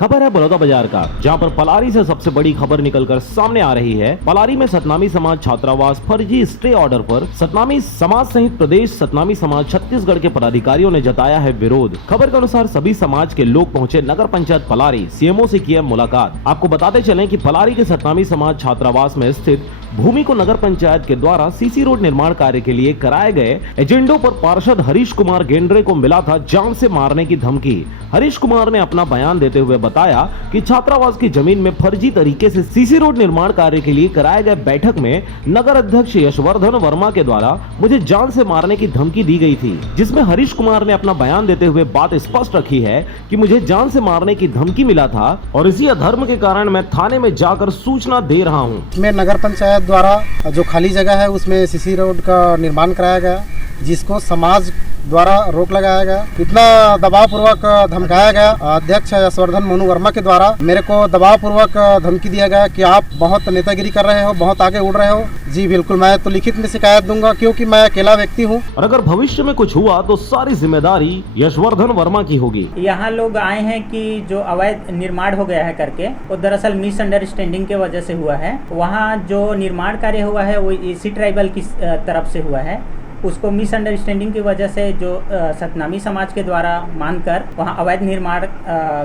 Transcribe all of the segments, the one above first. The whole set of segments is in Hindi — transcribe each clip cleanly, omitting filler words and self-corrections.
खबर है बड़ौदा बाजार का, जहां पर पलारी से सबसे बड़ी खबर निकलकर सामने आ रही है। पलारी में सतनामी समाज छात्रावास फर्जी स्टे ऑर्डर पर सतनामी समाज सहित प्रदेश सतनामी समाज छत्तीसगढ़ के पदाधिकारियों ने जताया है विरोध। खबर के अनुसार सभी समाज के लोग पहुंचे नगर पंचायत पलारी, सीएमओ से किया मुलाकात। आपको बताते चलें कि पलारी के सतनामी समाज छात्रावास में स्थित भूमि को नगर पंचायत के द्वारा सीसी रोड निर्माण कार्य के लिए कराए गए एजेंडों पर पार्षद हरीश कुमार गेंडरे को मिला था जान से मारने की धमकी। हरीश कुमार ने अपना बयान देते हुए बताया कि छात्रावास की जमीन में फर्जी तरीके से सीसी रोड निर्माण कार्य के लिए कराए गए बैठक में नगर अध्यक्ष यशवर्धन वर्मा के द्वारा मुझे जान से मारने की धमकी दी गई थी, जिसमें हरीश कुमार ने अपना बयान देते हुए बात स्पष्ट रखी है कि मुझे जान से मारने की धमकी मिला था और इसी अधर्म के कारण मैं थाने में जाकर सूचना दे रहा हूँ। मैं नगर पंचायत द्वारा जो खाली जगह है उसमें सीसी रोड का निर्माण कराया गया, जिसको समाज द्वारा रोक लगाया गया। इतना दबाव पूर्वक धमकाया गया अध्यक्ष यशवर्धन मोनू वर्मा के द्वारा। मेरे को दबाव पूर्वक धमकी दिया गया कि आप बहुत नेतागिरी कर रहे हो, बहुत आगे उड़ रहे हो। जी बिल्कुल, मैं तो लिखित में शिकायत दूंगा क्योंकि मैं अकेला व्यक्ति हूं। और अगर भविष्य में कुछ हुआ तो सारी जिम्मेदारी यशवर्धन वर्मा की होगी। यहाँ लोग आए हैं कि जो अवैध निर्माण हो गया है करके, वो दरअसल मिसअंडरस्टैंडिंग के वजह से हुआ है। वहाँ जो निर्माण कार्य हुआ है वो एसी ट्राइबल की तरफ से हुआ है। उसको मिसअंडरस्टैंडिंग की वजह से जो सतनामी समाज के द्वारा मानकर वहाँ अवैध निर्माण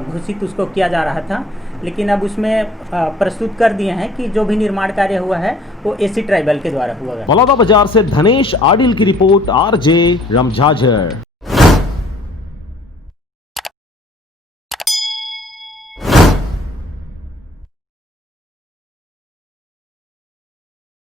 घोषित उसको किया जा रहा था, लेकिन अब उसमें प्रस्तुत कर दिए हैं कि जो भी निर्माण कार्य हुआ है वो एसी ट्राइबल के द्वारा हुआ है। बड़ौदा बाजार से धनेश आडिल की रिपोर्ट, RJ रमझाझर।